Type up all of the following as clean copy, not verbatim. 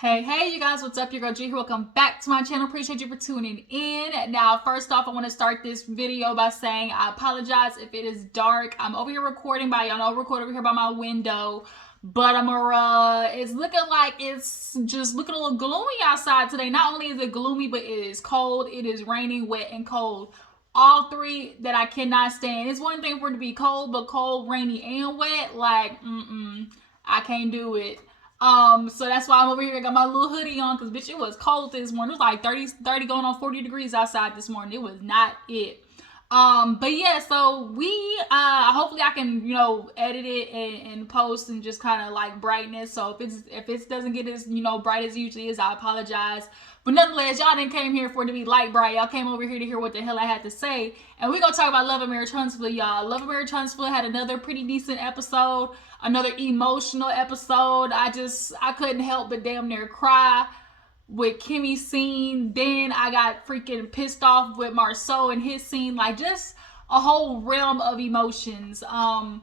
Hey, you guys, what's up? Your girl G here. Welcome back to my channel. Appreciate you for tuning in. Now, first off, I want to start this video by saying I apologize if it is dark. I'm over here recording by, y'all know I record over here by my window, but it's looking like it's just looking a little gloomy outside today. Not only is it gloomy, but it is cold. It is raining, wet, and cold. All three that I cannot stand. It's one thing for it to be cold, but cold, rainy, and wet, like, I can't do it. So that's why I'm over here. I got my little hoodie on because, bitch, it was cold this morning. It was like 30 going on 40 degrees outside this morning. It was not it. But yeah, so hopefully I can, edit it and post and just kind of like brightness. So if it doesn't get as, bright as it usually is, I apologize. But nonetheless, y'all didn't came here for it to be light bright. Y'all came over here to hear what the hell I had to say. And we're going to talk about Love and Marriage Huntsville, y'all. Love and Marriage Huntsville had another pretty decent episode. Another emotional episode. I couldn't help but damn near cry with Kimmy's scene. Then I got freaking pissed off with Marcel and his scene. Like, just a whole realm of emotions. And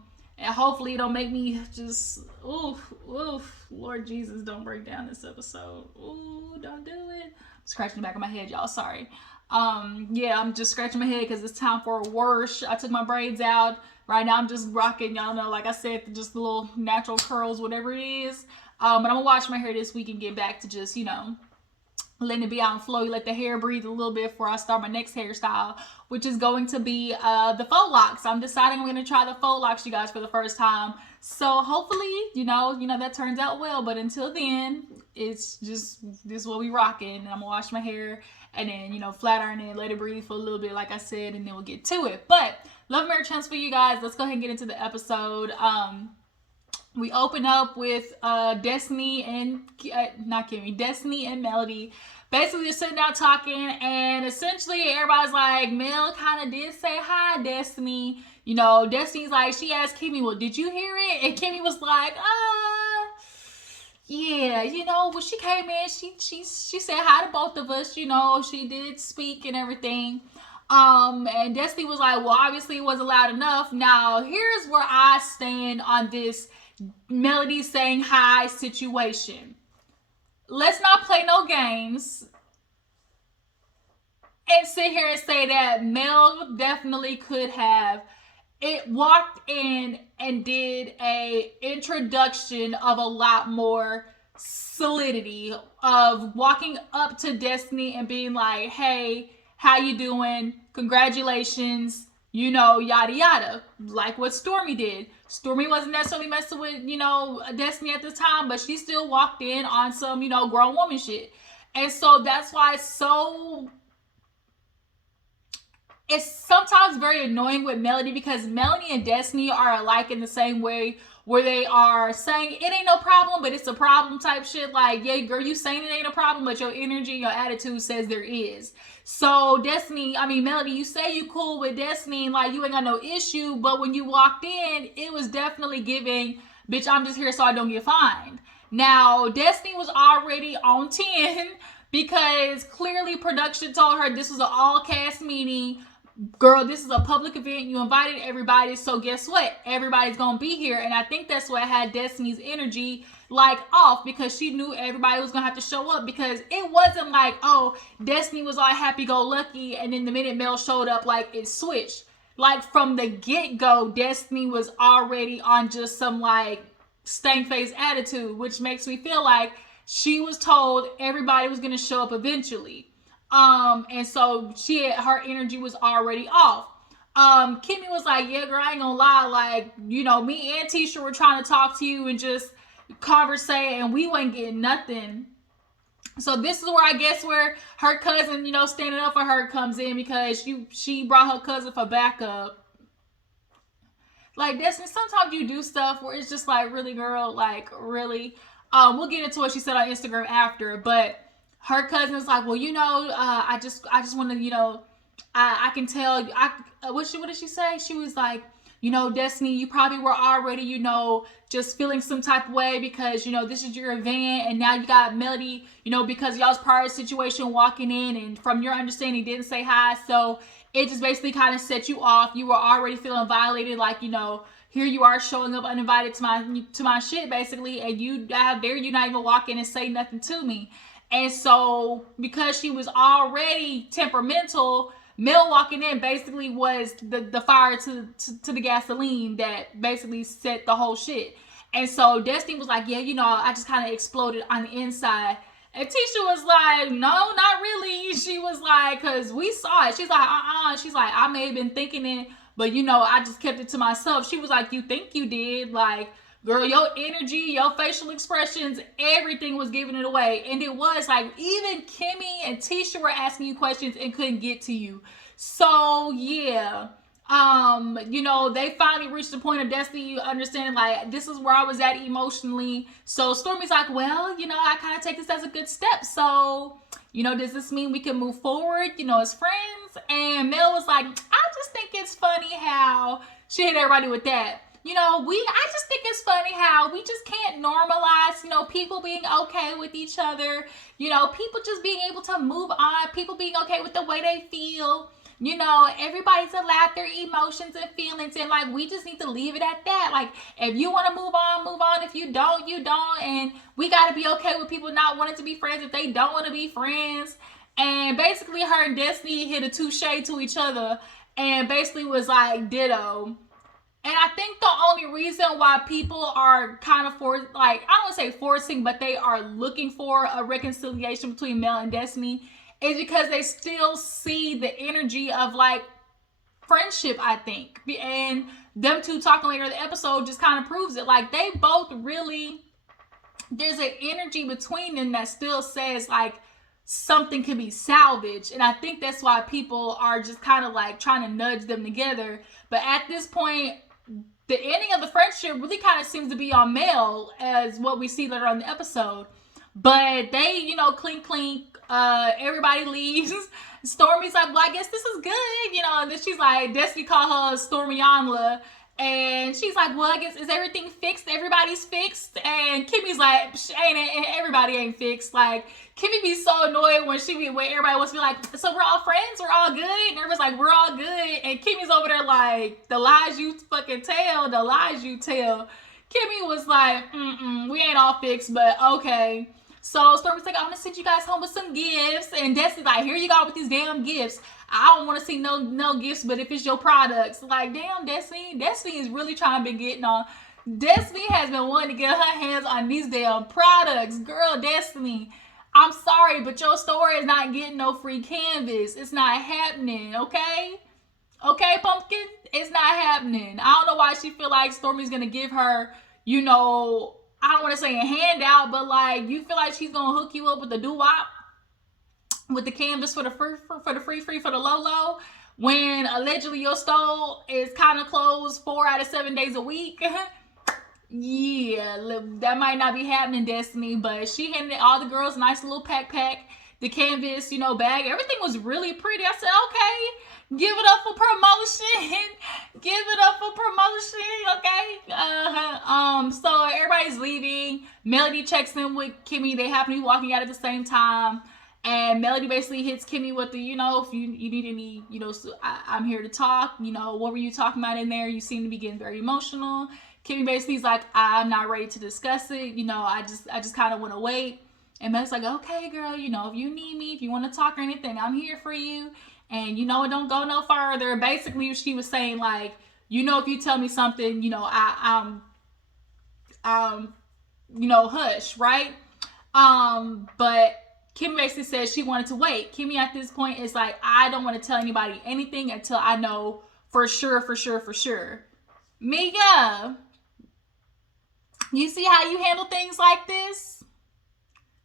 hopefully it don't make me just, Lord Jesus, don't break down this episode. Ooh, don't do it. I'm scratching the back of my head, y'all. Sorry. Yeah, I'm just scratching my head because it's time for a wash. I took my braids out. Right now, I'm just rocking, y'all know, like I said, just the little natural curls, whatever it is. But I'm going to wash my hair this week and get back to just, letting it be out and flowy, let the hair breathe a little bit before I start my next hairstyle, which is going to be the faux locks. I'm deciding I'm going to try the faux locks, you guys, for the first time. So hopefully, that turns out well. But until then, it's just, this is what we rocking. And I'm going to wash my hair and then, flat iron it, let it breathe for a little bit, like I said, and then we'll get to it. But Love and Marriage Huntsville, you guys. Let's go ahead and get into the episode. We open up with Destiny and Destiny and Melody basically just sitting down talking, and essentially everybody's like, Mel kind of did say hi, Destiny. Destiny's like, she asked Kimmy, well, did you hear it? And Kimmy was like, yeah, when she came in, she said hi to both of us. She did speak and everything. And Destiny was like, well, obviously it wasn't loud enough. Now, here's where I stand on this Melody saying hi situation. Let's not play no games and sit here and say that Mel definitely could have walked in and did a introduction of a lot more solidity, of walking up to Destiny and being like, hey, how you doing? Congratulations. Yada yada. Like what Stormy did. Stormy wasn't necessarily messing with, Destiny at the time, but she still walked in on some, grown woman shit. And so that's why it's sometimes very annoying with Melody, because Melody and Destiny are alike in the same way, where they are saying it ain't no problem, but it's a problem type shit. Like, yeah, girl, you saying it ain't a problem, but your energy, your attitude says there is. So Melody, you say you cool with Destiny, like you ain't got no issue, but when you walked in, it was definitely giving, bitch, I'm just here so I don't get fined. Now, Destiny was already on 10 because clearly production told her this was an all-cast meeting. Girl, this is a public event. You invited everybody, so guess what? Everybody's gonna be here. And I think that's what had Destiny's energy like off, because she knew everybody was gonna have to show up, because it wasn't like, oh, Destiny was all happy-go-lucky and then the minute Mel showed up, like it switched. Like from the get-go, Destiny was already on just some like stank-face attitude, which makes me feel like she was told everybody was gonna show up eventually. And so her energy was already off. Kimmy was like, yeah, girl, I ain't gonna lie. Like, me and Tisha were trying to talk to you and just conversate, and we wasn't getting nothing. So this is where I guess where her cousin, standing up for her comes in, because she brought her cousin for backup. Like, Destiny, sometimes you do stuff where it's just like, really, girl, like, really. We'll get into what she said on Instagram after, but her cousin was like, well, I just want to, I can tell. What did she say? She was like, Destiny, you probably were already, just feeling some type of way because, this is your event, and now you got Melody, because y'all's prior situation walking in, and from your understanding didn't say hi, so it just basically kind of set you off. You were already feeling violated, like, here you are showing up uninvited to my shit basically, and how dare you not even walk in and say nothing to me. And so because she was already temperamental, Mel walking in basically was the fire to the gasoline that basically set the whole shit. And so Destiny was like, yeah, I just kind of exploded on the inside. And Tisha was like, no, not really. She was like, because we saw it. She's like, She's like, I may have been thinking it, but I just kept it to myself. She was like, you think you did? Like, girl, your energy, your facial expressions, everything was giving it away. And it was like, even Kimmy and Tisha were asking you questions and couldn't get to you. So yeah. They finally reached the point of Destiny understanding, like, this is where I was at emotionally. So Stormy's like, well, I kind of take this as a good step. So, does this mean we can move forward, as friends? And Mel was like, I just think it's funny how she hit everybody with that. I just think it's funny how we just can't normalize, people being okay with each other, people just being able to move on, people being okay with the way they feel. Everybody's allowed their emotions and feelings, and like, we just need to leave it at that. Like, if you want to move on, move on. If you don't, you don't. And we got to be okay with people not wanting to be friends if they don't want to be friends. And basically, her and Destiny hit a touche to each other, and basically was like ditto. And I think the only reason why people are kind of I don't want to say forcing, but they are looking for a reconciliation between Mel and Destiny is because they still see the energy of like friendship, I think. And them two talking later in the episode just kind of proves it. Like, they both really, there's an energy between them that still says like something can be salvaged. And I think that's why people are just kind of like trying to nudge them together. But at this point, the ending of the friendship really kind of seems to be on Mel, as what we see later on in the episode. But they, clink, clink, everybody leaves. Stormy's like, well, I guess this is good, and then she's like, Destiny called her Stormyanla, and she's like, well, I guess, is everything fixed? Everybody's fixed? And Kimmy's like, everybody ain't fixed. Like, Kimmy be so annoyed when everybody wants to be like, so we're all friends? We're all good? And everybody's like, we're all good. And Kimmy's over there like, the lies you fucking tell, the lies you tell. Kimmy was like, we ain't all fixed, but okay. So Stormy's like, I'm gonna send you guys home with some gifts. And Destiny's like, here you go with these damn gifts. I don't want to see no gifts, but if it's your products. Like, damn, Destiny is really trying to be getting on. Destiny has been wanting to get her hands on these damn products. Girl, Destiny, I'm sorry, but your store is not getting no free canvas. It's not happening, okay? Okay, Pumpkin? It's not happening. I don't know why she feel like Stormy's gonna give her, I don't want to say a handout, but like, you feel like she's gonna hook you up with the doo-wop, with the canvas for the free for the low, when allegedly your store is kind of closed 4 out of 7 days a week. Yeah, that might not be happening, Destiny, but she handed all the girls a nice little pack, the canvas, bag. Everything was really pretty. I said, okay, give it up for promotion. Give it up for promotion, okay? So everybody's leaving. Melody checks in with Kimmy. They happen to be walking out at the same time. And Melody basically hits Kimmy with the, if you need any, so I'm here to talk. What were you talking about in there? You seem to be getting very emotional. Kimmy basically is like, I'm not ready to discuss it. I just kind of want to wait. And Mel's like, okay, girl, if you need me, if you want to talk or anything, I'm here for you. And it don't go no further. Basically, she was saying like, if you tell me something, hush, right? But Kimmy basically says she wanted to wait. Kimmy at this point is like, I don't want to tell anybody anything until I know for sure. Mia, you see how you handle things like this?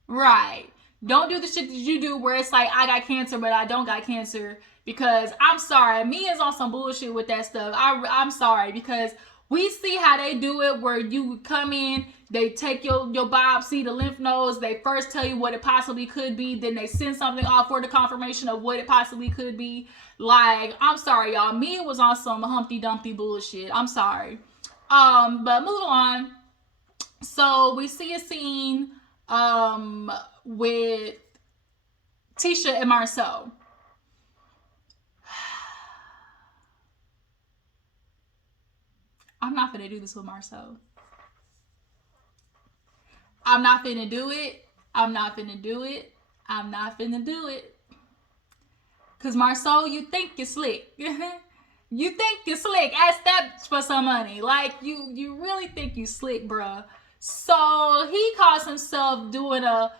Right. Don't do the shit that you do where it's like, I got cancer, but I don't got cancer. Because I'm sorry, Mia's on some bullshit with that stuff. I'm sorry, because we see how they do it, where you come in, they take your biopsy, the lymph nodes, they first tell you what it possibly could be, then they send something off for the confirmation of what it possibly could be. Like, I'm sorry, y'all. Mia was on some Humpty Dumpty bullshit. I'm sorry. But moving on. So we see a scene with Tisha and Marsau. I'm not finna do this with Marcel. I'm not finna do it. I'm not finna do it. I'm not finna do it. Cause Marcel, you think you're slick. You think you're slick. Ask that for some money. Like, you really think you slick, bruh. So he calls himself doing a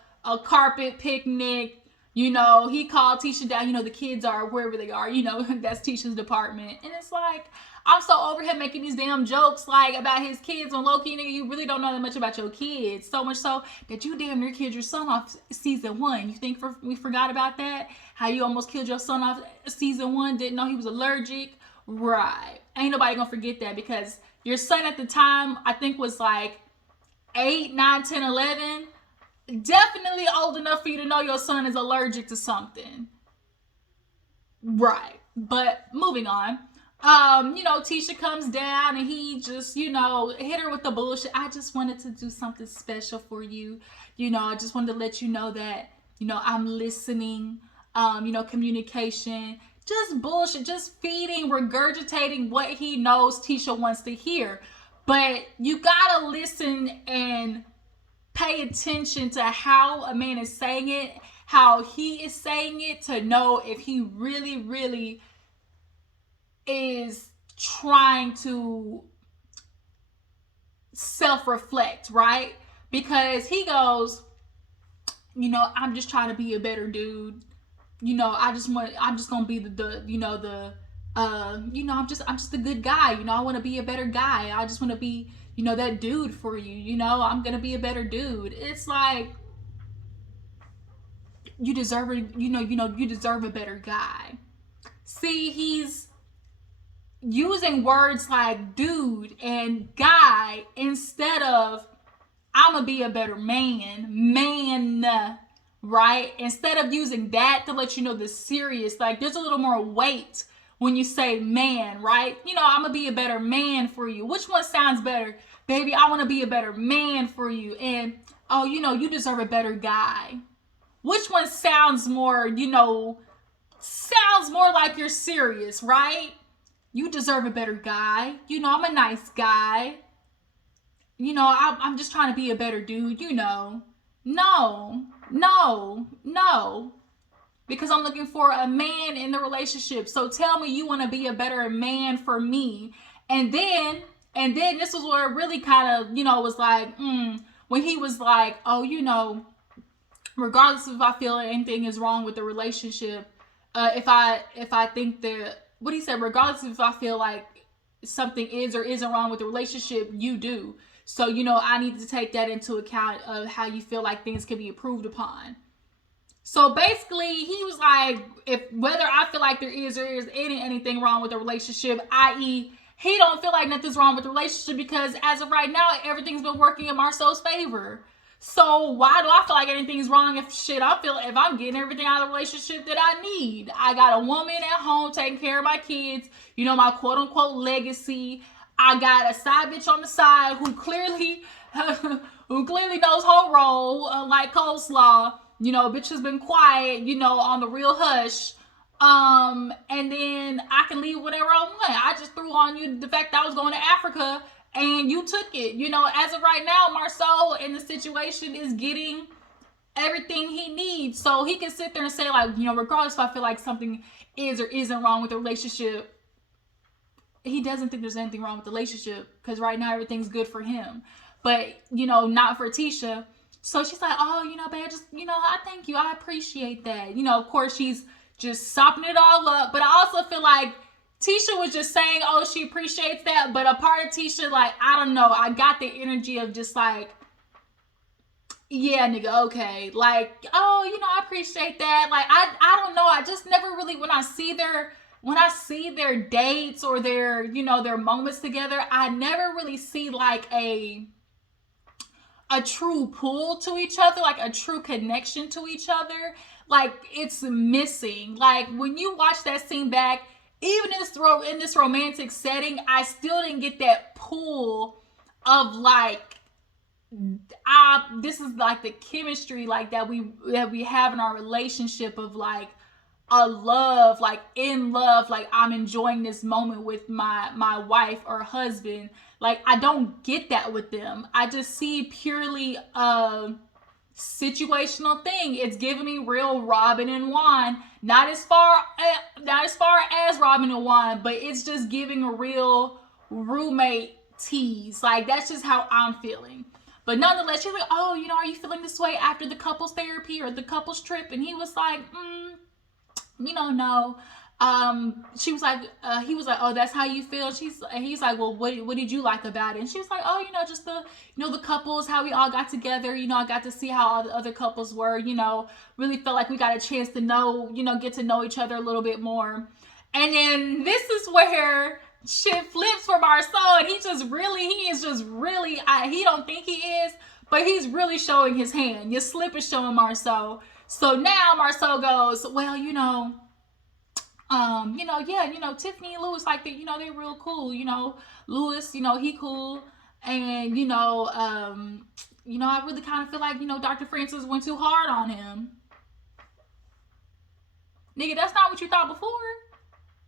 carpet picnic. You know, he called Tisha down. You know, the kids are wherever they are. You know, that's Tisha's department. And it's like, I'm so over him making these damn jokes like about his kids on low-key, nigga. You really don't know that much about your kids. So much so that you damn near killed your son off season 1. You think we forgot about that? How you almost killed your son off season 1, didn't know he was allergic? Right. Ain't nobody gonna forget that, because your son at the time, I think, was like 8, 9, 10, 11. Definitely old enough for you to know your son is allergic to something. Right. But moving on. You know, Tisha comes down and he just, you know, hit her with the bullshit. I just wanted to do something special for you. You know, I just wanted to let you know that, you know, I'm listening. You know, communication. Just bullshit. Just feeding, regurgitating what he knows Tisha wants to hear. But you gotta listen and pay attention to how a man is saying it, how he is saying it, to know if he really, really is trying to self-reflect, right? Because he goes, you know, I'm just trying to be a better dude. You know, I'm just gonna be you know, I'm just a good guy. You know, I want to be a better guy. I just want to be, you know, that dude for you. You know, I'm gonna be a better dude. It's like, you deserve you deserve a better guy. See, he's using words like dude and guy instead of I'm gonna be a better man, right? Instead of using that to let you know the serious, like, there's a little more weight when you say man, right? You know, I'm gonna be a better man for you. Which one sounds better? Baby, I want to be a better man for you. And, oh, you know, you deserve a better guy. Which one sounds more, you know, sounds more like you're serious, right? You deserve a better guy. You know, I'm a nice guy. You know, I'm just trying to be a better dude, you know. No. Because I'm looking for a man in the relationship. So tell me you want to be a better man for me. And then this was where it really kind of, you know, was like, when he was like, oh, you know, regardless of if I feel anything is wrong with the relationship, if I think that, what he said, regardless of if I feel like something is or isn't wrong with the relationship, you do. So, you know, I need to take that into account of how you feel like things can be improved upon. So basically, he was like, if whether I feel like there is or is anything wrong with the relationship, i.e., he don't feel like nothing's wrong with the relationship, because as of right now, everything's been working in Marcel's favor. So why do I feel like anything's wrong if I'm getting everything out of the relationship that I need? I got a woman at home taking care of my kids, you know, my quote unquote legacy. I got a side bitch on the side who clearly knows her role, like coleslaw. You know, bitch has been quiet, you know, on the real hush. And then I can leave whatever I want. I just threw on you the fact that I was going to Africa and you took it. You know, as of right now, Marcel in the situation is getting everything he needs. So he can sit there and say, like, you know, regardless if I feel like something is or isn't wrong with the relationship, he doesn't think there's anything wrong with the relationship, because right now everything's good for him. But, you know, not for Tisha. So she's like, oh, you know, babe, just, you know, I thank you. I appreciate that. You know, of course, she's just sopping it all up. But I also feel like Tisha was just saying, oh, she appreciates that. But a part of Tisha, like, I don't know. I got the energy of just like, yeah, nigga, okay. Like, oh, you know, I appreciate that. Like, I don't know. I just never really, when I see their dates or their, you know, their moments together, I never really see like a true pull to each other, like a true connection to each other. Like, it's missing. Like, when you watch that scene back, even in this romantic setting, I still didn't get that pull of like, this is like the chemistry like that we have in our relationship of like, a love, like in love, like I'm enjoying this moment with my wife or husband. Like I don't get that with them. I just see purely a situational thing. It's giving me real Robin and Juan. Not as far as Robin and Juan, but it's just giving a real roommate tease. Like that's just how I'm feeling. But nonetheless, she's like, oh, are you feeling this way after the couples therapy or the couples trip? And he was like, no. She was like, he was like, oh, that's how you feel. He's like, well, what did you like about it? And she was like, oh, just the couples, how we all got together. I got to see how all the other couples were. Really felt like we got a chance to know, get to know each other a little bit more. And then this is where shit flips for Marcel, and he is just really, he don't think he is, but he's really showing his hand. Your slip is showing Marcel. So now Marcel goes, well, Tiffany and Louis, like they, they're real cool. Louis, he cool. And, I really kind of feel like, Dr. Francis went too hard on him. Nigga, that's not what you thought before.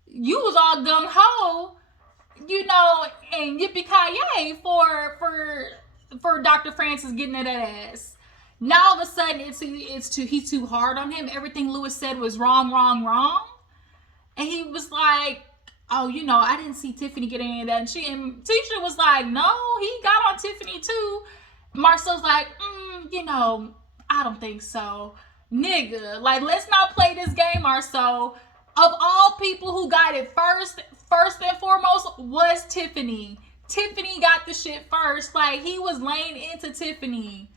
You was all gung-ho, and yippee-ki-yay for Dr. Francis getting at that ass. Now all of a sudden he's too hard on him. Everything Louis said was wrong. And he was like, oh, I didn't see Tiffany get any of that. And Tisha was like, no, he got on Tiffany too. Marcel's like, I don't think so. Nigga, like, let's not play this game, Marcel. Of all people who got it first and foremost was Tiffany. Tiffany got the shit first. Like, he was laying into Tiffany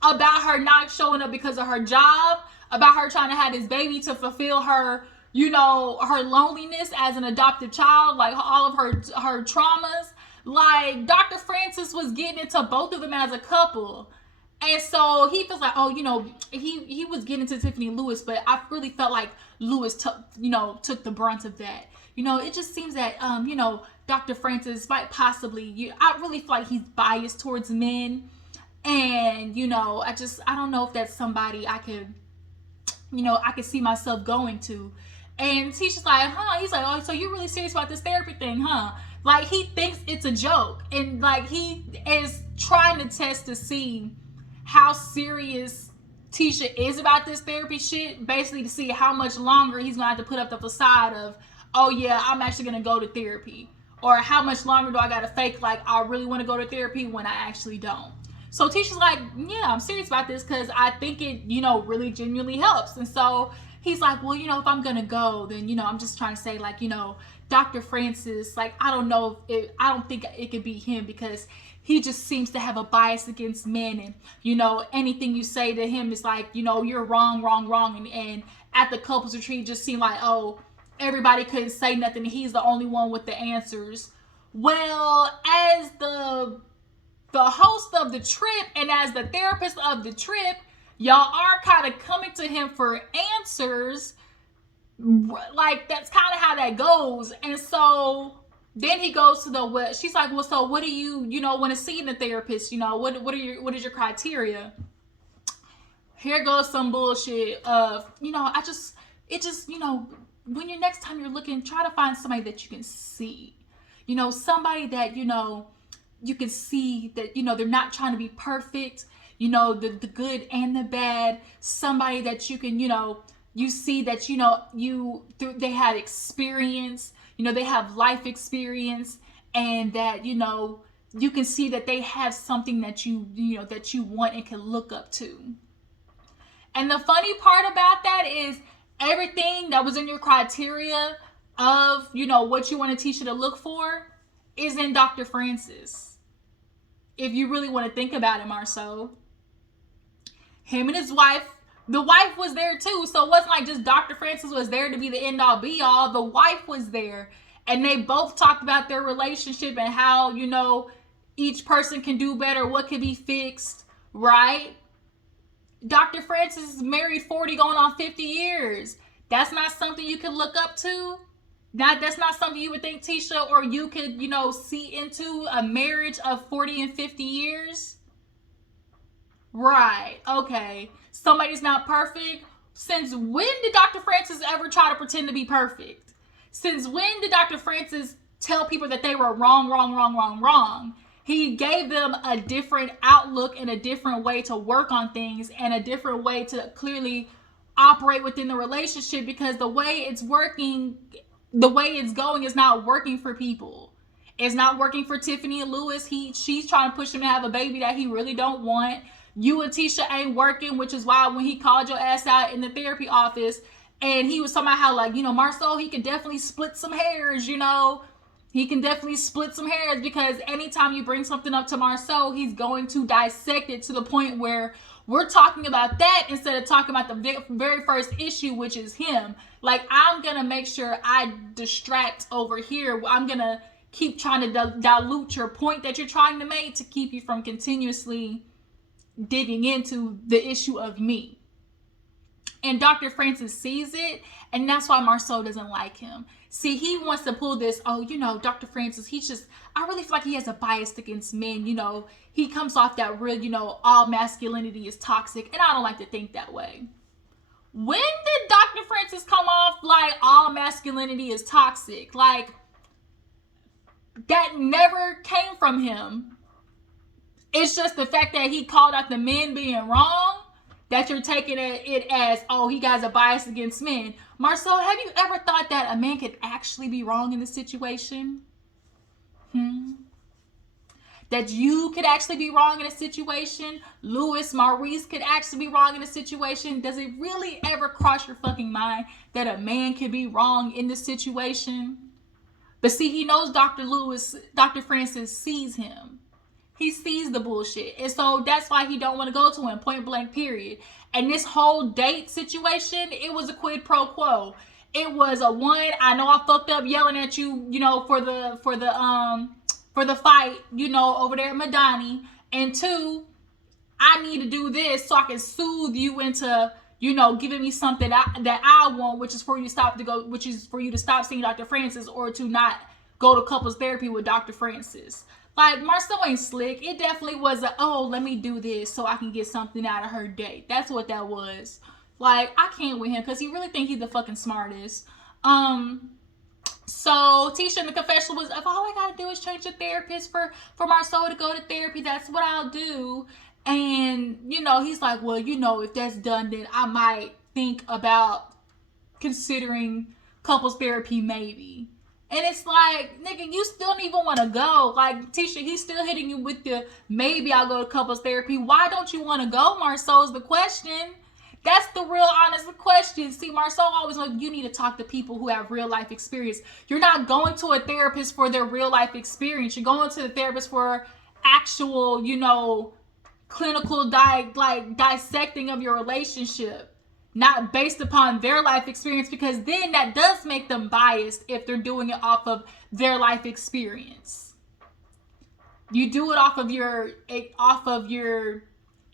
about her not showing up because of her job, about her trying to have this baby to fulfill her, her loneliness as an adopted child, like all of her traumas. Like, Dr. Francis was getting into both of them as a couple. And so he feels like, he was getting to Tiffany and Louis, but I really felt like Louis took the brunt of that. It just seems that, Dr. Francis might possibly, I really feel like he's biased towards men. And, I don't know if that's somebody I could see myself going to. And Tisha's like, he's like, oh, so you're really serious about this therapy thing, huh? Like, he thinks it's a joke. And, like, he is trying to test to see how serious Tisha is about this therapy shit, basically to see how much longer he's gonna have to put up the facade of, oh yeah, I'm actually gonna go to therapy, or how much longer do I gotta fake like I really want to go to therapy when I actually don't. So Tisha's like, yeah, I'm serious about this because I think it, really genuinely helps. And so he's like, well, if I'm gonna go, then I'm just trying to say, like, Dr. Francis, like, I don't think it could be him because he just seems to have a bias against men, and anything you say to him is like, you're wrong, and at the couples retreat, just seemed like, oh, everybody couldn't say nothing, he's the only one with the answers. Well, as the host of the trip and as the therapist of the trip, y'all are kind of coming to him for answers. Like, that's kind of how that goes. And so then he goes to she's like, well, so what do you, want to see in a therapist? What is your criteria? Here goes some bullshit of, when next time you're looking, try to find somebody that you can see. Somebody that, you can see that, they're not trying to be perfect, the good and the bad. Somebody that you can, you see that, they have experience, they have life experience, and that, you can see that they have something that that you want and can look up to. And the funny part about that is everything that was in your criteria of, what you want Tisha to look for is in Dr. Francis. If you really want to think about it, Marsau. Him and his wife, the wife was there too. So it wasn't like just Dr. Francis was there to be the end all be all. The wife was there. And they both talked about their relationship and how, each person can do better, what can be fixed, right? Dr. Francis is married 40 going on 50 years. That's not something you can look up to. That's not something you would think Tisha or you could, see into a marriage of 40 and 50 years. Right. Okay. Somebody's not perfect. Since when did Dr. Francis ever try to pretend to be perfect? Since when did Dr. Francis tell people that they were wrong? He gave them a different outlook and a different way to work on things and a different way to clearly operate within the relationship, because the way it's working, the way it's going is not working for people. It's not working for Tiffany and Lewis. She's trying to push him to have a baby that he really don't want. You and Tisha ain't working, which is why when he called your ass out in the therapy office and he was talking about how, like, Marcel, he can definitely split some hairs, He can definitely split some hairs, because anytime you bring something up to Marcel, he's going to dissect it to the point where we're talking about that instead of talking about the very first issue, which is him. Like, I'm going to make sure I distract over here. I'm going to keep trying to dilute your point that you're trying to make to keep you from continuously digging into the issue of me. And Dr. Francis sees it, and that's why Marcel doesn't like him. See, he wants to pull this, Dr. Francis, I really feel like he has a bias against men. He comes off that real, all masculinity is toxic, and I don't like to think that way. When did Dr. Francis come off like all masculinity is toxic? Like, that never came from him. It's just the fact that he called out the men being wrong, that you're taking it as, he has a bias against men. Marcel, have you ever thought that a man could actually be wrong in this situation? That you could actually be wrong in a situation? Louis, Maurice could actually be wrong in a situation? Does it really ever cross your fucking mind that a man could be wrong in this situation? But see, he knows Dr. Francis sees him. He sees the bullshit. And so that's why he don't want to go to him, point blank, period. And this whole date situation, it was a quid pro quo. It was a one, I know I fucked up yelling at you, for the fight, over there at Madani. And two, I need to do this so I can soothe you into, giving me something that I want, which is for you to stop seeing Dr. Francis, or to not go to couples therapy with Dr. Francis. Like, Marcel ain't slick. It definitely was let me do this so I can get something out of her date. That's what that was. Like, I can't with him because he really think he's the fucking smartest. So Tisha in the confessional was, if all I gotta do is change the therapist for Marcel to go to therapy, that's what I'll do. And, he's like, well, if that's done, then I might think about considering couples therapy maybe. And it's like, nigga, you still don't even want to go. Like, Tisha, he's still hitting you with the, maybe I'll go to couples therapy. Why don't you want to go, Marcel, is the question. That's the real honest question. See, Marcel always like, you need to talk to people who have real life experience. You're not going to a therapist for their real life experience. You're going to the therapist for actual, clinical dissecting of your relationship. Not based upon their life experience, because then that does make them biased if they're doing it off of their life experience. You do it off of your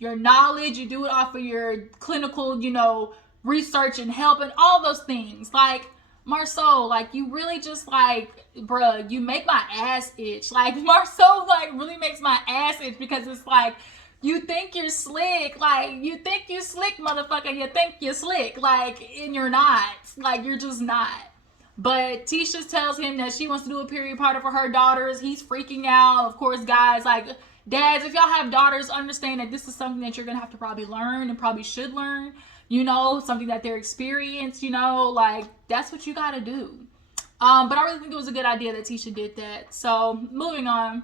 knowledge, you do it off of your clinical, research and help and all those things. Like, Marcel, like, you really just like, bruh, you make my ass itch. Like, Marcel, like, really makes my ass itch, because it's like, you think you're slick, like, you think you slick, motherfucker, you think you're slick, like, and you're not, like, you're just not. But Tisha tells him that she wants to do a period party for her daughters. He's freaking out. Of course, guys, like, dads, if y'all have daughters, understand that this is something that you're gonna have to probably learn and probably should learn, something that they're experienced, like, that's what you gotta do. But I really think it was a good idea that Tisha did that. So, moving on.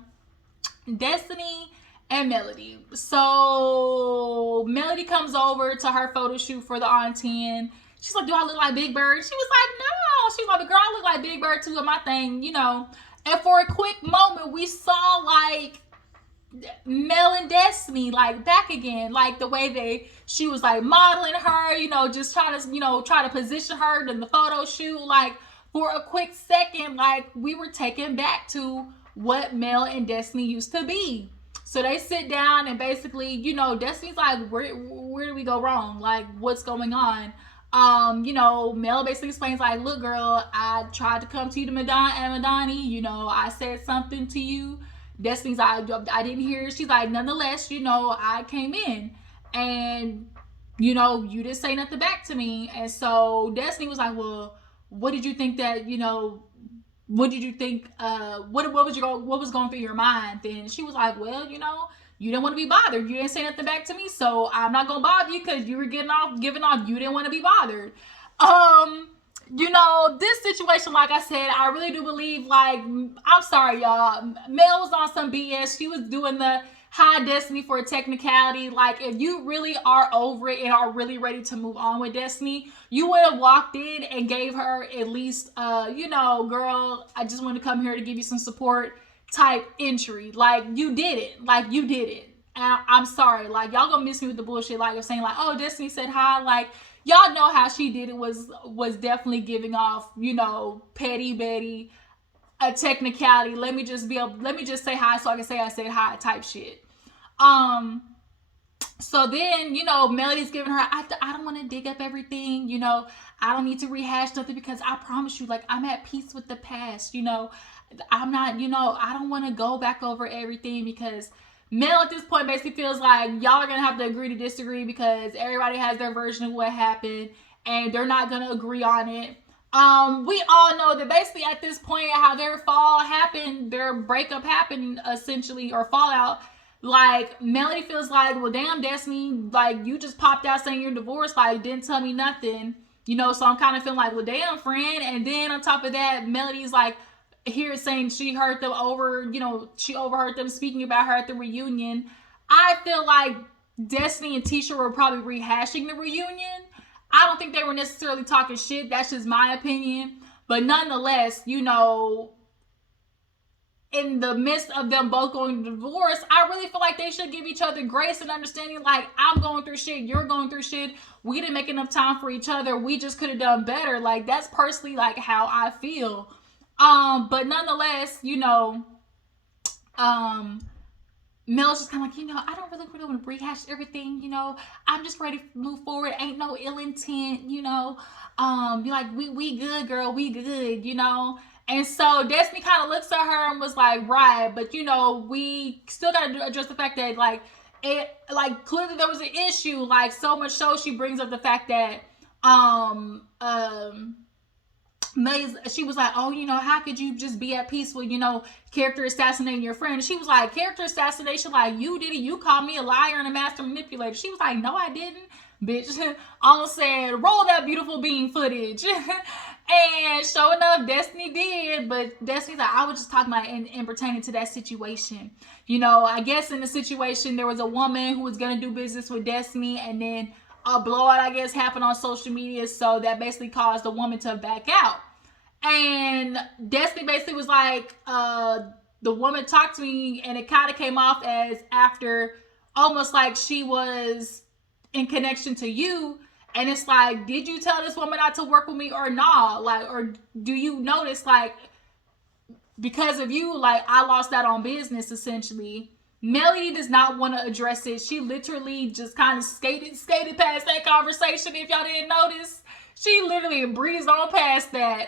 Destiny and Melody. So Melody comes over to her photo shoot for the On-10. She's like, do I look like Big Bird? She was like, no. She's like, girl, I look like Big Bird too, in my thing, And for a quick moment, we saw like Mel and Destiny like back again, like the way she was like modeling her, just trying to, try to position her in the photo shoot. Like, for a quick second, like, we were taken back to what Mel and Destiny used to be. So they sit down and basically, Destiny's like, where do we go wrong? Like, what's going on? Mel basically explains like, look, girl, I tried to come to you to Madani, I said something to you. Destiny's like, I didn't hear it. She's like, nonetheless, I came in. And you know, you didn't say nothing back to me. And so Destiny was like, well, what did you think that, you know, what did you think, what was going through your mind? Then she was like, well, you know, you didn't want to be bothered. You didn't say nothing back to me, so I'm not gonna bother you because you were giving off, you didn't want to be bothered. You know, this situation, like I said, I really do believe, like, I'm sorry, y'all. Mel was on some BS. She was doing the high Destiny for a technicality. Like, if you really are over it and are really ready to move on with Destiny, you would have walked in and gave her at least, you know, girl, I just want to come here to give you some support type entry. Like, you did it. Like, you did it. And I'm sorry. Like, y'all gonna miss me with the bullshit. Like, you're saying, like, oh, Destiny said hi. Like, y'all know how she did it was definitely giving off, you know, petty Betty, a technicality. Let me just say hi so I can say I said hi type shit. So then, you know, Melody's giving her, I don't want to dig up everything, you know, I don't need to rehash nothing because I promise you, like, I'm at peace with the past, you know, I'm not, you know, I don't want to go back over everything because Mel at this point basically feels like y'all are going to have to agree to disagree because everybody has their version of what happened and they're not going to agree on it. We all know that basically at this point how their fall happened, their breakup happened essentially, or fallout. Like, Melody feels like, well, damn, Destiny, like, you just popped out saying you're divorced, like, didn't tell me nothing, you know, so I'm kind of feeling like, well, damn, friend. And then on top of that, Melody's like, here saying she heard them over, you know, she overheard them speaking about her at the reunion. I feel like Destiny and Tisha were probably rehashing the reunion. I don't think they were necessarily talking shit. That's just my opinion. But nonetheless, you know, in the midst of them both going to divorce, I really feel like they should give each other grace and understanding. Like, I'm going through shit, you're going through shit. We didn't make enough time for each other. We just could have done better. Like, that's personally like how I feel. But nonetheless, you know, Mel's just kind of like, you know, I don't really want to rehash everything, you know, I'm just ready to move forward. Ain't no ill intent, you know, be like, we good, girl, we good, you know. And so Destiny kind of looks at her and was like, right, but you know, we still got to address the fact that, like, it, like, clearly there was an issue, like, so much so she brings up the fact that, she was like, oh, you know, how could you just be at peace with, you know, character assassinating your friend? And she was like, character assassination, like, you did it. You called me a liar and a master manipulator. She was like, no, I didn't, bitch. Almost said, roll that beautiful bean footage. And sure enough, Destiny did. But Destiny's like, I was just talking about in pertaining to that situation. You know, I guess in the situation, there was a woman who was going to do business with Destiny, and then a blowout, I guess, happened on social media, so that basically caused the woman to back out. And Destiny basically was like, the woman talked to me, and it kind of came off as after, almost like she was in connection to you. And it's like, did you tell this woman not to work with me or not? Like, or do you notice, like, because of you, like, I lost that on business, essentially. Melody does not want to address it. She literally just kind of skated past that conversation. If y'all didn't notice, she literally breezed on past that.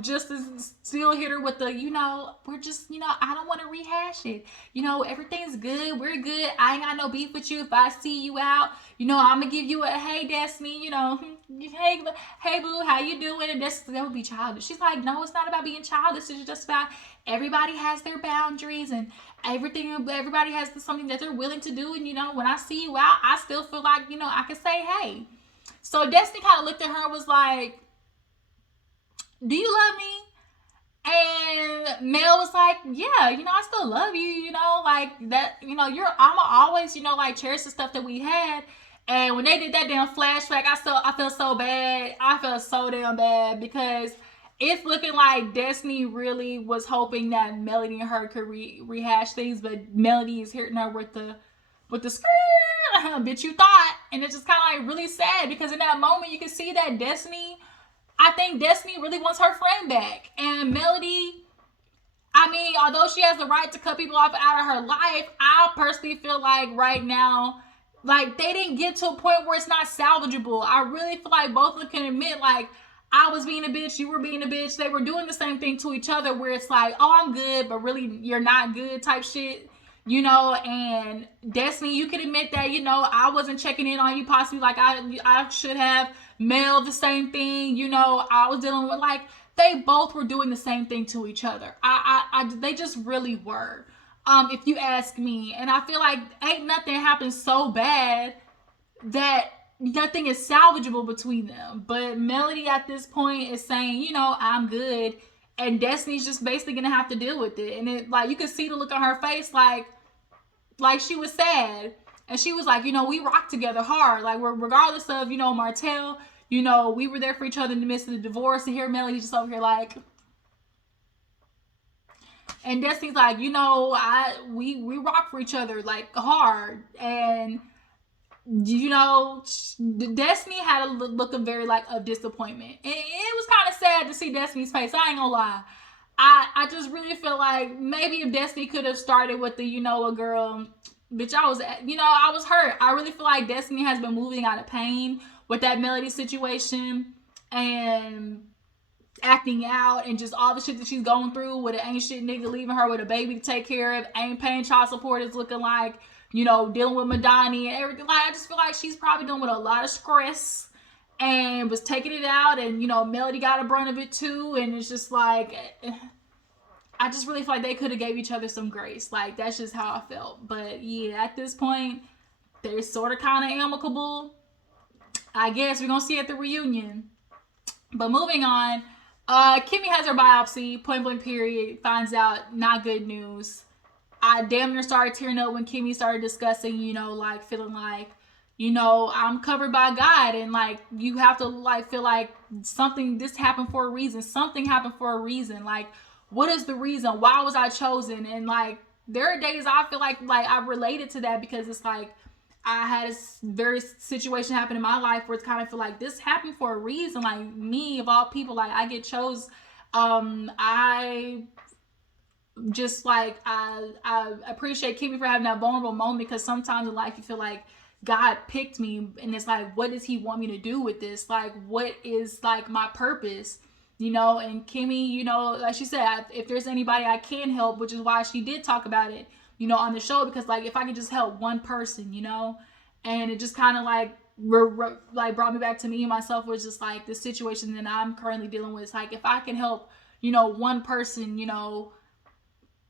Just to still hit her with the, you know, we're just, you know, I don't want to rehash it. You know, everything's good. We're good. I ain't got no beef with you. If I see you out, you know, I'm gonna give you a hey, Destiny. You know, hey, boo, how you doing? And that would be childish. She's like, no, it's not about being childish. It's just about everybody has their boundaries and everything. Everybody has something that they're willing to do. And you know, when I see you out, I still feel like, you know, I can say hey. So Destiny kind of looked at her and was like, do you love me? And Mel was like, yeah, you know, I still love you, you know, like that, you know, I'ma always, you know, like cherish the stuff that we had. And when they did that damn flashback, I felt so bad. I felt so damn bad because it's looking like Destiny really was hoping that Melody and her could rehash things, but Melody is hitting her with the skirt, bitch, you thought. And it's just kind of like really sad because in that moment you can see that I think Destiny really wants her friend back. And Melody, I mean, although she has the right to cut people off out of her life, I personally feel like right now, like, they didn't get to a point where it's not salvageable. I really feel like both of them can admit, like, I was being a bitch, you were being a bitch. They were doing the same thing to each other where it's like, oh, I'm good, but really you're not good type shit. you know, and Destiny, you can admit that, you know, I wasn't checking in on you possibly like I should have. Mel, the same thing, you know, I was dealing with, like, they both were doing the same thing to each other. They just really were. If you ask me. And I feel like ain't nothing happened so bad that nothing is salvageable between them. But Melody at this point is saying, you know, I'm good. And Destiny's just basically gonna have to deal with it. And it, like, you could see the look on her face, like she was sad. And she was like, you know, we rocked together hard. Like, regardless of, you know, Martell, you know, we were there for each other in the midst of the divorce. And here Melody's just over here like, and Destiny's like, you know, we rock for each other like hard. And you know, Destiny had a look of very like of disappointment. And it was kind of sad to see Destiny's face. I ain't gonna lie. I just really feel like maybe if Destiny could have started with the, you know, a girl, bitch, I was hurt. I really feel like Destiny has been moving out of pain with that Melody situation and acting out and just all the shit that she's going through with an ain't shit nigga leaving her with a baby to take care of, ain't paying child support, is looking like, you know, dealing with Madani and everything. Like, I just feel like she's probably dealing with a lot of stress and was taking it out, and, you know, Melody got a brunt of it too, and it's just like, I just really feel like they could have gave each other some grace. Like, that's just how I felt. But yeah, at this point, they're sort of kind of amicable. I guess we're gonna see at the reunion. But moving on, Kimmy has her biopsy, point blank period, finds out not good news. I damn near started tearing up when Kimmy started discussing, you know, like feeling like, you know, I'm covered by God, and like you have to like feel like this happened for a reason. Something happened for a reason. Like, what is the reason? Why was I chosen? And like, there are days I feel like I related to that, because it's like I had a very situation happen in my life where it's kind of feel like this happened for a reason. Like, me of all people, like I get chose. I just like I appreciate Kimmy for having that vulnerable moment, because sometimes in life you feel like God picked me, and it's like, what does he want me to do with this? Like, what is like my purpose? You know, and Kimmy, you know, like she said, if there's anybody I can help, which is why she did talk about it, you know, on the show, because like if I could just help one person, you know, and it just kind of like brought me back to me and myself, was just like the situation that I'm currently dealing with. It's like, if I can help, you know, one person, you know,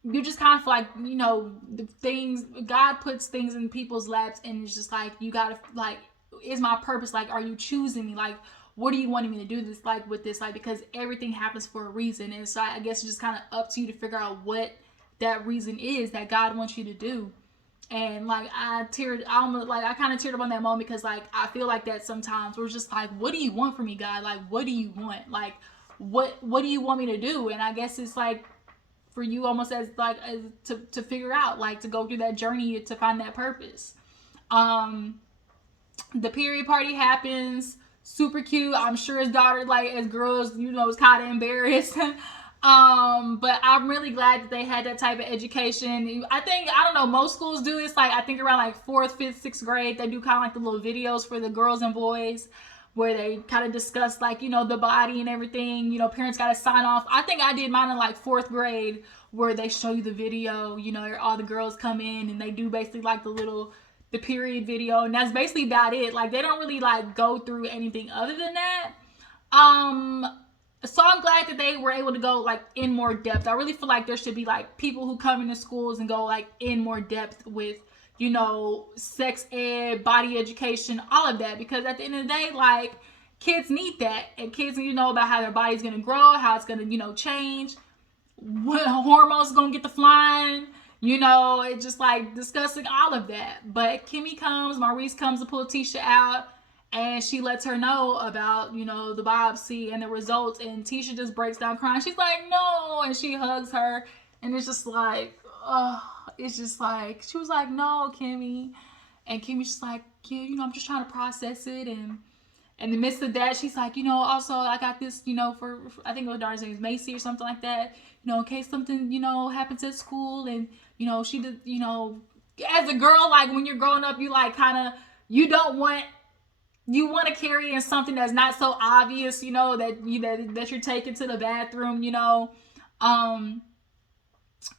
you just kind of feel like, you know, the things, God puts things in people's laps, and it's just like, you gotta, like, is my purpose, like, are you choosing me? Like, what are you wanting me to do this, like, with this? Like, because everything happens for a reason. And so I guess it's just kind of up to you to figure out what that reason is that God wants you to do. And like, I kind of teared up on that moment, because like, I feel like that sometimes we're just like, what do you want from me, God? Like, what do you want? Like, what do you want me to do? And I guess it's like, for you almost as to figure out, like, to go through that journey to find that purpose. The period party happens, super cute. I'm sure his daughter, like, as girls, you know, was kind of embarrassed. But I'm really glad that they had that type of education. I don't know, most schools do this, like, I think around like 4th, 5th, 6th grade, they do kind of like the little videos for the girls and boys, where they kind of discuss, like, you know, the body and everything. You know, parents got to sign off. I think I did mine in like 4th grade, where they show you the video, you know, all the girls come in and they do basically like the period video, and that's basically about it. Like, they don't really like go through anything other than that. So I'm glad that they were able to go like in more depth. I really feel like there should be like people who come into schools and go like in more depth with, you know, sex ed, body education, all of that, because at the end of the day, like, kids need that, and kids need to know about how their body's gonna grow, how it's gonna, you know, change, what hormones gonna get to flying, you know, it just like discussing all of that. But Kimmy comes, Maurice comes to pull Tisha out, and she lets her know about, you know, the biopsy and the results, and Tisha just breaks down crying. She's like, no, and she hugs her, and it's just like, it's just like, she was like, no, Kimmy. And Kimmy's just like, yeah, you know, I'm just trying to process it. And in the midst of that, she's like, you know, also I got this, you know, for I think her daughter's name is Macy or something like that, you know, in case something, you know, happens at school. And, you know, she did, you know, as a girl, like, when you're growing up, you like kind of, you want to carry in something that's not so obvious, you know, that you're taking to the bathroom, you know.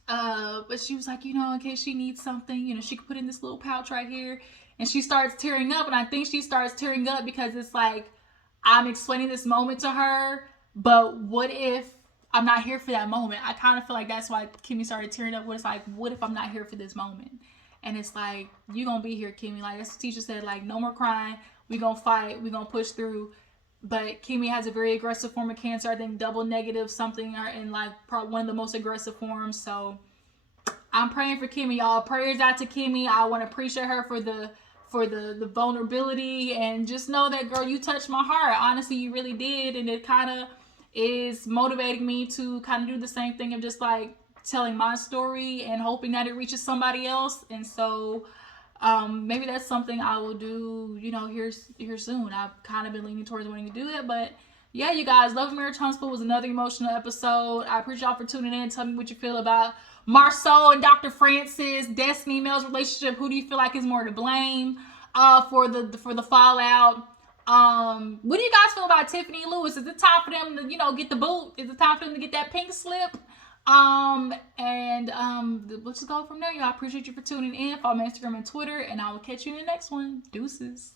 But she was like, you know, in case she needs something, you know, she could put in this little pouch right here. And she starts tearing up. And I think she starts tearing up because it's like, I'm explaining this moment to her, but what if I'm not here for that moment? I kind of feel like that's why Kimmy started tearing up. What it's like, what if I'm not here for this moment? And it's like, you gonna be here, Kimmy. Like, as the teacher said, like, no more crying. We gonna fight. We gonna push through. But Kimmy has a very aggressive form of cancer. I think double negative something, or in like probably one of the most aggressive forms. So I'm praying for Kimmy, y'all. Prayers out to Kimmy. I want to appreciate her for the vulnerability, and just know that, girl, you touched my heart. Honestly, you really did, and it kind of is motivating me to kind of do the same thing of just like telling my story and hoping that it reaches somebody else. And so maybe that's something I will do, you know, here soon. I've kind of been leaning towards wanting to do that, but yeah, you guys, Love Marriage Huntsville was another emotional episode. I appreciate y'all for tuning in. Tell me what you feel about Marsau and Dr. Francis, Destiny, Mel's relationship. Who do you feel like is more to blame for the fallout? What do you guys feel about Tiffany and Lewis? Is it time for them to, you know, get the boot? Is it time for them to get that pink slip? Let's just go from there, y'all. I appreciate you for tuning in. Follow me on Instagram and Twitter, and I will catch you in the next one. Deuces.